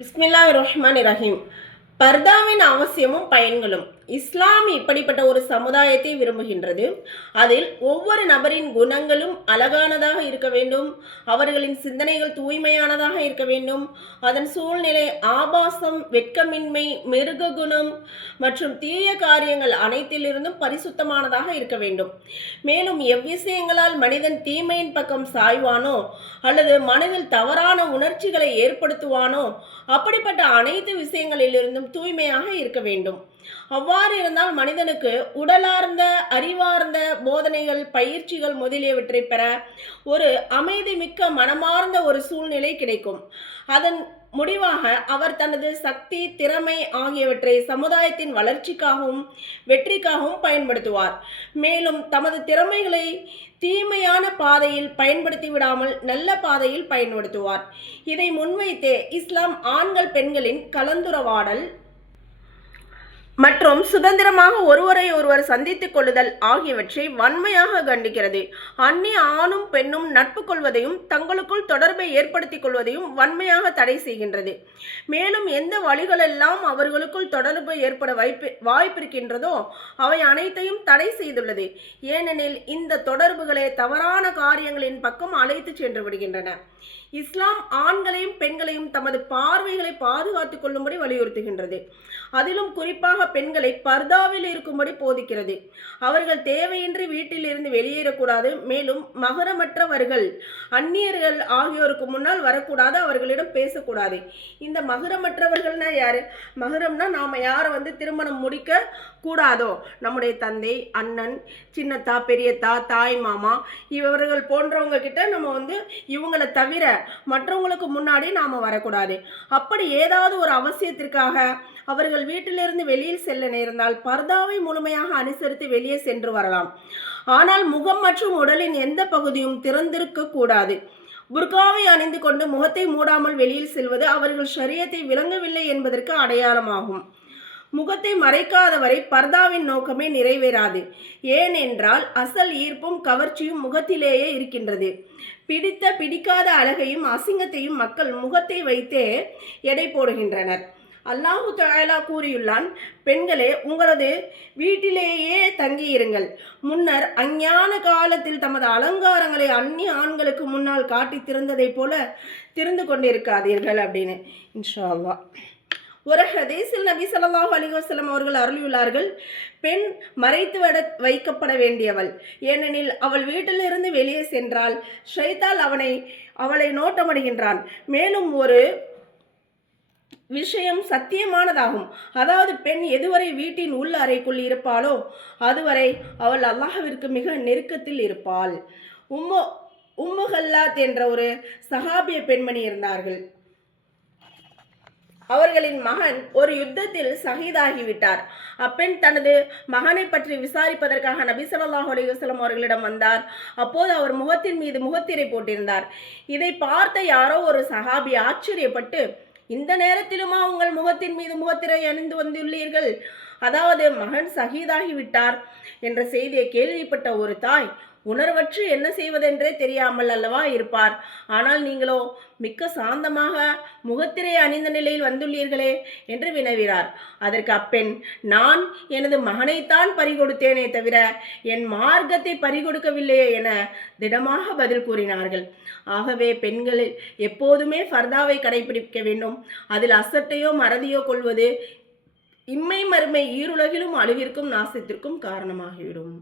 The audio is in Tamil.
பிஸ்மில்லாஹிர் ரஹ்மானிர் ரஹீம். பர்தாவின் அவசியமும் பயன்களும். இஸ்லாம் இப்படிப்பட்ட ஒரு சமுதாயத்தை விரும்புகின்றது. அதில் ஒவ்வொரு நபரின் குணங்களும் அழகானதாக இருக்க வேண்டும். அவர்களின் சிந்தனைகள் தூய்மையானதாக இருக்க வேண்டும். அதன் சூழ்நிலை ஆபாசம், வெட்கமின்மை, மிருக குணம் மற்றும் தீய காரியங்கள் அனைத்திலிருந்தும் பரிசுத்தமானதாக இருக்க வேண்டும். மேலும் எவ்விஷயங்களால் மனிதன் தீமையின் பக்கம் சாய்வானோ அல்லது மனதில் தவறான உணர்ச்சிகளை ஏற்படுத்துவானோ அப்படிப்பட்ட அனைத்து விஷயங்களிலிருந்தும் தூய்மையாக இருக்க வேண்டும். அவ்வாறு இருந்தால் மனிதனுக்கு உடலார்ந்த, அறிவார்ந்த போதனைகள், பயிற்சிகள் முதலியவற்றை பெற ஒரு அமைதி மிக்க, மனமார்ந்த ஒரு சூழ்நிலை கிடைக்கும். அதன் முடிவாக அவர் தனது சக்தி, திறமை ஆகியவற்றை சமுதாயத்தின் வளர்ச்சிக்காகவும் வெற்றிக்காகவும் பயன்படுத்துவார். மேலும் தமது திறமைகளை தீமையான பாதையில் பயன்படுத்தி விடாமல் நல்ல பாதையில் பயன்படுத்துவார். இதை முன்வைத்தே இஸ்லாம் ஆண்கள் பெண்களின் கலந்துரவாடல் மற்றும் சுதந்திரமாக ஒருவரை ஒருவர் சந்தித்துக் கொள்ளுதல் ஆகியவற்றை வன்மையாக கண்டிக்கிறது. அந்நிய ஆணும் பெண்ணும் நட்பு கொள்வதையும் தங்களுக்குள் தொடர்பை ஏற்படுத்திக் கொள்வதையும் வன்மையாக தடை செய்கின்றது. மேலும் எந்த வழிகளெல்லாம் அவர்களுக்குள் தொடர்பு ஏற்பட வாய்ப்பிருக்கின்றதோ அவை அனைத்தையும் தடை செய்துள்ளது. ஏனெனில் இந்த தொடர்புகளே தவறான காரியங்களின் பக்கம் அழைத்து சென்று விடுகின்றன. இஸ்லாம் ஆண்களையும் பெண்களையும் தமது பார்வைகளை பாதுகாத்துக் கொள்ளும்படி வலியுறுத்துகின்றது. அதிலும் குறிப்பாக பெண்களை பர்தாவில் இருக்கும்படி போதிக்கிறது. அவர்கள் தேவையின்றி வீட்டில் இருந்து வெளியேறக்கூடாது. மேலும் மகரமற்றவர்கள், அந்நியர்கள் ஆகியோருக்கு முன்னால் வரக்கூடாது. அவர்களிடம் பேசக்கூடாது. இந்த மகரமற்றவர்கள்னா யாரு? மகரம்னா நாம யாரை திருமணம் முடிக்க கூடாதோ, நம்முடைய தந்தை, அண்ணன், சின்னத்தா, பெரியத்தா, தாய் மாமா இவர்கள் போன்றவங்க கிட்ட நம்ம இவங்களை தவிர மற்றவங்களுக்கு முன்னாடி நாம வரக்கூடாது. அப்படி ஏதாவது ஒரு அவசியத்திற்காக அவர்கள் வீட்டிலிருந்து வெளியில் செல்ல நேர்ந்தால் பர்தாவை முழுமையாக அனுசரித்து வெளியே சென்று வரலாம். ஆனால் முகம் மற்றும் உடலின் எந்த பகுதியும் திறந்திருக்க கூடாது. புர்காவை அணிந்து கொண்டு முகத்தை மூடாமல் வெளியில் செல்வது அவர்கள் ஷரியத்தை விளங்கவில்லை என்பதற்கு அடையாளமாகும். முகத்தை மறைக்காதவரை பர்தாவின் நோக்கமே நிறைவேறாது. ஏனென்றால் அசல் ஈர்ப்பும் கவர்ச்சியும் முகத்திலேயே இருக்கின்றது. பிடித்த பிடிக்காத அழகையும் அசிங்கத்தையும் மக்கள் முகத்தை வைத்தே எடை போடுகின்றனர். அல்லாஹு தஆலா கூறியுள்ளான், பெண்களே, உங்களது வீட்டிலேயே தங்கியிருங்கள். முன்னர் அஞ்ஞான காலத்தில் தமது அலங்காரங்களை அந்நிய ஆண்களுக்கு முன்னால் காட்டி திறந்ததை போல திறந்து கொண்டிருக்காதீர்கள் அப்படின்னு. இன்ஷா அல்லாஹ். ஒரு ஹதீஸில் நபி ஸல்லல்லாஹு அலைஹி வஸல்லம் அவர்கள் அருளியுள்ளார்கள், பெண் மறைத்து வைக்கப்பட வேண்டியவள். ஏனெனில் அவள் வீட்டிலிருந்து வெளியே சென்றால் ஷைத்தான் அவளை நோட்டமிடுகின்றான். மேலும் ஒரு விஷயம் சத்தியமானதாகும். அதாவது பெண் எதுவரை வீட்டின் உள் அறைக்குள் இருப்பாளோ அதுவரை அவள் அல்லாஹ்விற்கு மிக நெருக்கத்தில் இருப்பாள். உம்மு ஹல்லாத் என்ற ஒரு சஹாபிய பெண்மணி இருந்தார்கள். அவர்களின் மகன் ஒரு யுத்தத்தில் ஷஹீதாகிவிட்டார். அப்பெண் தனது மகனை பற்றி விசாரிப்பதற்காக நபி ஸல்லல்லாஹு அலைஹி வஸல்லம் அவர்களிடம் வந்தார். அப்போது அவர் முகத்தின் மீது முகத்திரை போட்டிருந்தார். இதை பார்த்த யாரோ ஒரு சஹாபி ஆச்சரியப்பட்டு, இந்த நேரத்திலுமா உங்கள் முகத்தின் மீது முகத்திரை அணிந்து வந்துள்ளீர்கள்? அதாவது மகன் ஷஹீதாகிவிட்டார் என்ற செய்தியை கேள்விப்பட்ட ஒரு தாய் உணர்வற்று என்ன செய்வதென்றே தெரியாமல் அல்லவா இருப்பார். ஆனால் நீங்களோ மிக்க சாந்தமாக முகத்திரை அணிந்த நிலையில் வந்துள்ளீர்களே என்று வினவினார். அதற்கு அப்பெண், நான் எனது மகனைத்தான் பறிகொடுத்தேனே தவிர என் மார்க்கத்தை பறிகொடுக்கவில்லையே என திடமாக பதில் கூறினார்கள். ஆகவே பெண்கள் எப்போதுமே ஃபர்தாவை கடைபிடிக்க வேண்டும். அதில் அசட்டையோ மறதியோ கொள்வது இம்மை மறுமை ஈருலகிலும் அழிவிற்கும் நாசத்திற்கும் காரணமாகிவிடும்.